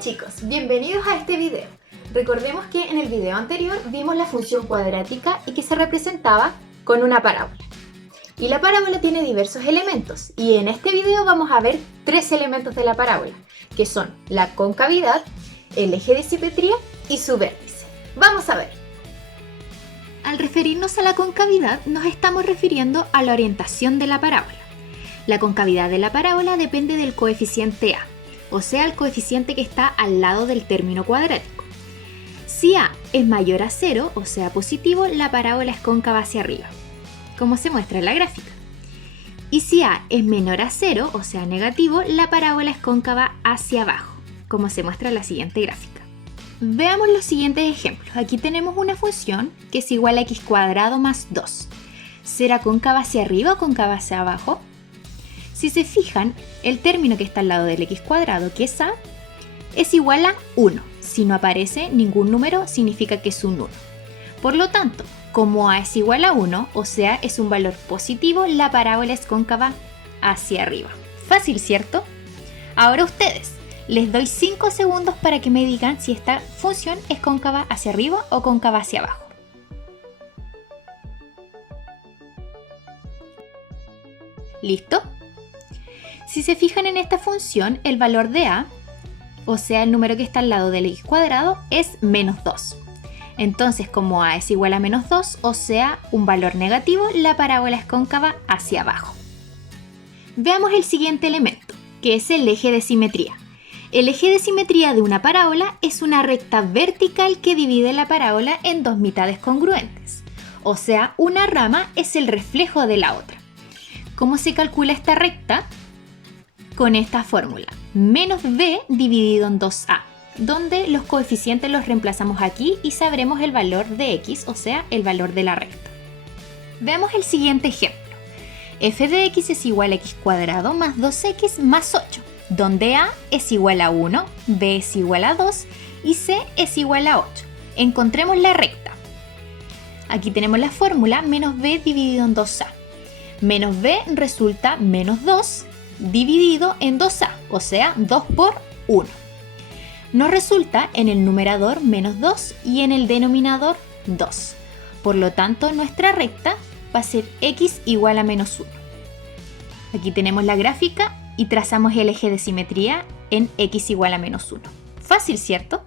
chicos, bienvenidos a este video. Recordemos que en el video anterior vimos la función cuadrática y que se representaba con una parábola. Y la parábola tiene diversos elementos y en este video vamos a ver tres elementos de la parábola, que son la concavidad, el eje de simetría y su vértice. Vamos a ver. Al referirnos a la concavidad nos estamos refiriendo a la orientación de la parábola. La concavidad de la parábola depende del coeficiente a, o sea, el coeficiente que está al lado del término cuadrático. Si a es mayor a 0, o sea positivo, la parábola es cóncava hacia arriba, como se muestra en la gráfica. Y si a es menor a 0, o sea negativo, la parábola es cóncava hacia abajo, como se muestra en la siguiente gráfica. Veamos los siguientes ejemplos. Aquí tenemos una función que es igual a x cuadrado más 2. ¿Será cóncava hacia arriba o cóncava hacia abajo? Si se fijan, el término que está al lado del x cuadrado, que es a, es igual a 1. Si no aparece ningún número, significa que es un 1. Por lo tanto, como a es igual a 1, o sea, es un valor positivo, la parábola es cóncava hacia arriba. Fácil, ¿cierto? Ahora ustedes, les doy 5 segundos para que me digan si esta función es cóncava hacia arriba o cóncava hacia abajo. ¿Listo? Si se fijan en esta función, el valor de a, o sea, el número que está al lado del x cuadrado, es menos 2. Entonces, como a es igual a menos 2, o sea, un valor negativo, la parábola es cóncava hacia abajo. Veamos el siguiente elemento, que es el eje de simetría. El eje de simetría de una parábola es una recta vertical que divide la parábola en dos mitades congruentes. O sea, una rama es el reflejo de la otra. ¿Cómo se calcula esta recta? Con esta fórmula, menos b dividido en 2a, donde los coeficientes los reemplazamos aquí y sabremos el valor de x, o sea, el valor de la recta. Veamos el siguiente ejemplo. F de x es igual a x cuadrado más 2x más 8, donde a es igual a 1, b es igual a 2 y c es igual a 8. Encontremos la recta. Aquí tenemos la fórmula menos b dividido en 2a. Menos b resulta menos 2 dividido en 2a, o sea, 2 por 1. Nos resulta en el numerador menos 2 y en el denominador 2. Por lo tanto, nuestra recta va a ser x igual a menos 1. Aquí tenemos la gráfica y trazamos el eje de simetría en x igual a menos 1. Fácil, ¿cierto?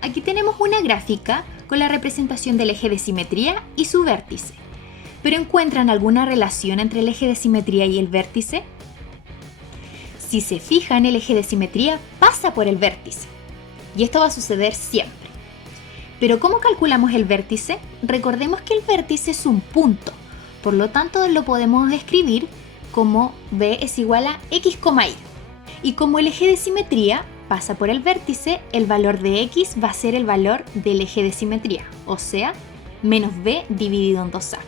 Aquí tenemos una gráfica con la representación del eje de simetría y su vértice. ¿Pero encuentran alguna relación entre el eje de simetría y el vértice? Si se fijan, el eje de simetría pasa por el vértice. Y esto va a suceder siempre. Pero ¿cómo calculamos el vértice? Recordemos que el vértice es un punto. Por lo tanto, lo podemos escribir como b es igual a x, y. Y como el eje de simetría pasa por el vértice, el valor de x va a ser el valor del eje de simetría. O sea, menos b dividido en 2a.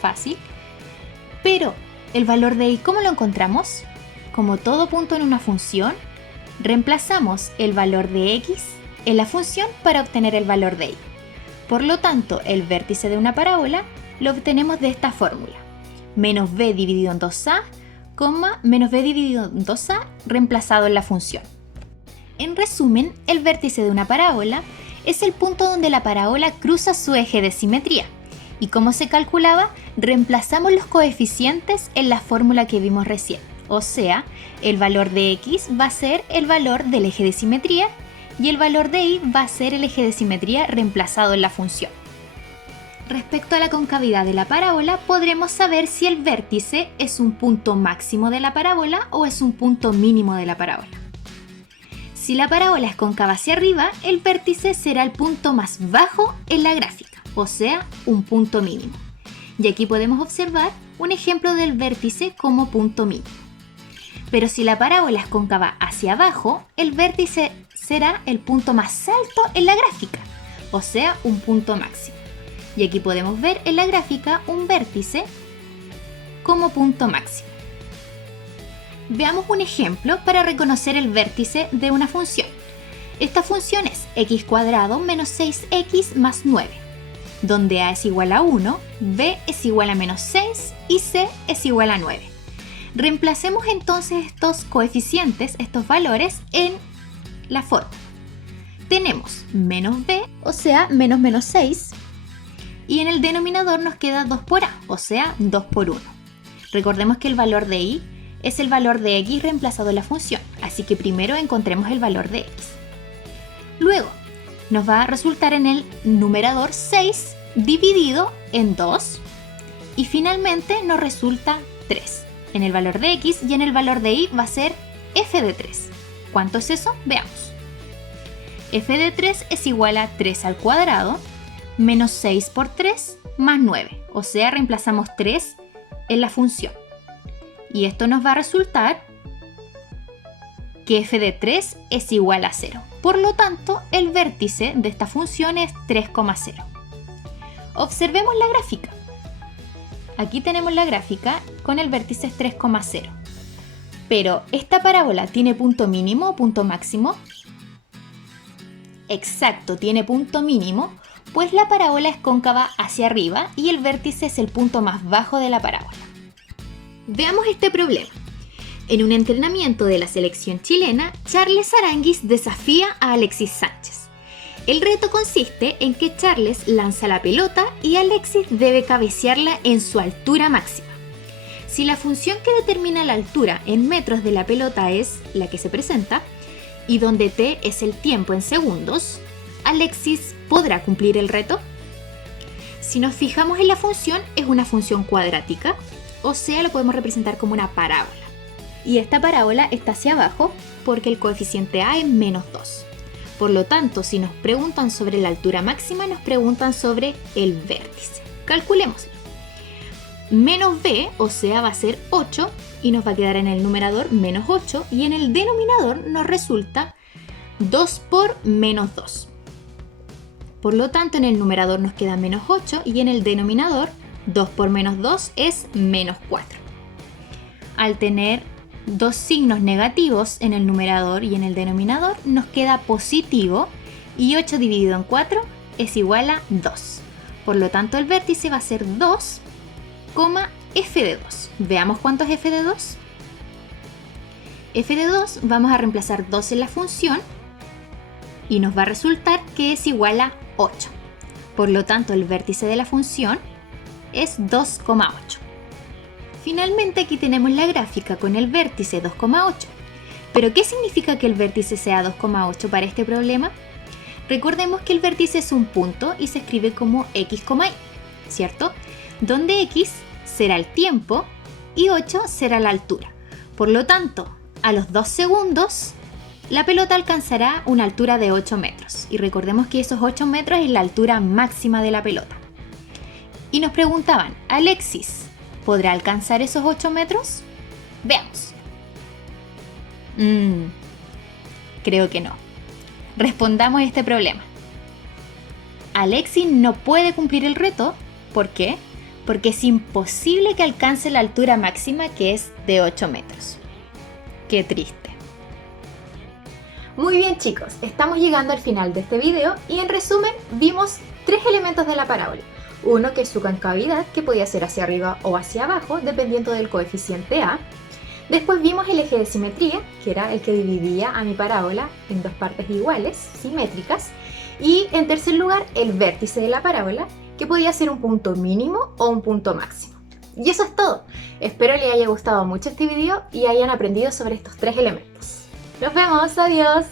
Fácil. Pero, ¿el valor de y cómo lo encontramos? Como todo punto en una función, reemplazamos el valor de x en la función para obtener el valor de y. Por lo tanto, el vértice de una parábola lo obtenemos de esta fórmula. Menos b dividido en 2a, menos b dividido en 2a reemplazado en la función. En resumen, el vértice de una parábola es el punto donde la parábola cruza su eje de simetría. ¿Y cómo se calculaba? Reemplazamos los coeficientes en la fórmula que vimos recién. O sea, el valor de x va a ser el valor del eje de simetría y el valor de y va a ser el eje de simetría reemplazado en la función. Respecto a la concavidad de la parábola, podremos saber si el vértice es un punto máximo de la parábola o es un punto mínimo de la parábola. Si la parábola es cóncava hacia arriba, el vértice será el punto más bajo en la gráfica, o sea, un punto mínimo. Y aquí podemos observar un ejemplo del vértice como punto mínimo. Pero si la parábola es cóncava hacia abajo, el vértice será el punto más alto en la gráfica, o sea, un punto máximo. Y aquí podemos ver en la gráfica un vértice como punto máximo. Veamos un ejemplo para reconocer el vértice de una función. Esta función es x cuadrado menos 6x más 9, donde a es igual a 1, b es igual a menos 6 y c es igual a 9. Reemplacemos entonces estos coeficientes, estos valores, en la forma. Tenemos menos b, o sea, menos menos 6. Y en el denominador nos queda 2 por a, o sea, 2 por 1. Recordemos que el valor de y es el valor de x reemplazado en la función, así que primero encontremos el valor de x. Luego, nos va a resultar en el numerador 6 dividido en 2 y finalmente nos resulta 3 en el valor de x y en el valor de y va a ser f de 3. ¿Cuánto es eso? Veamos. F de 3 es igual a 3 al cuadrado menos 6 por 3 más 9, o sea, reemplazamos 3 en la función. Y esto nos va a resultar que f de 3 es igual a 0. Por lo tanto, el vértice de esta función es 3,0. Observemos la gráfica. Aquí tenemos la gráfica con el vértice 3,0. Pero, ¿esta parábola tiene punto mínimo o punto máximo? Exacto, tiene punto mínimo, pues la parábola es cóncava hacia arriba y el vértice es el punto más bajo de la parábola. Veamos este problema. En un entrenamiento de la selección chilena, Charles Aranguis desafía a Alexis Sánchez. El reto consiste en que Charles lanza la pelota y Alexis debe cabecearla en su altura máxima. Si la función que determina la altura en metros de la pelota es la que se presenta, y donde t es el tiempo en segundos, ¿Alexis podrá cumplir el reto? Si nos fijamos en la función, es una función cuadrática, o sea, lo podemos representar como una parábola. Y esta parábola está hacia abajo porque el coeficiente a es menos 2. Por lo tanto, si nos preguntan sobre la altura máxima, nos preguntan sobre el vértice. Calculémoslo. Menos b, o sea, va a ser 8, y nos va a quedar en el numerador menos 8, y en el denominador nos resulta 2 por menos 2. Por lo tanto, en el numerador nos queda menos 8, y en el denominador 2 por menos 2 es menos 4. Al tener dos signos negativos en el numerador y en el denominador, nos queda positivo, y 8 dividido en 4 es igual a 2. Por lo tanto, el vértice va a ser 2, f de 2. Veamos cuánto es f de 2. F de 2 vamos a reemplazar 2 en la función y nos va a resultar que es igual a 8. Por lo tanto, el vértice de la función es 2,8. Finalmente, aquí tenemos la gráfica con el vértice 2,8. ¿Pero qué significa que el vértice sea 2,8 para este problema? Recordemos que el vértice es un punto y se escribe como x, y, ¿cierto? Donde x será el tiempo y 8 será la altura. Por lo tanto, a los 2 segundos, la pelota alcanzará una altura de 8 metros. Y recordemos que esos 8 metros es la altura máxima de la pelota. Y nos preguntaban, ¿Alexis podrá alcanzar esos 8 metros? Veamos. Creo que no. Respondamos a este problema. Alexis no puede cumplir el reto. ¿Por qué? Porque es imposible que alcance la altura máxima, que es de 8 metros. Qué triste. Muy bien, chicos, estamos llegando al final de este video y en resumen vimos 3 elementos de la parábola. Uno, que es su concavidad, que podía ser hacia arriba o hacia abajo, dependiendo del coeficiente a. Después vimos el eje de simetría, que era el que dividía a mi parábola en dos partes iguales, simétricas. Y en tercer lugar, el vértice de la parábola, que podía ser un punto mínimo o un punto máximo. Y eso es todo. Espero les haya gustado mucho este video y hayan aprendido sobre estos 3 elementos. ¡Nos vemos! ¡Adiós!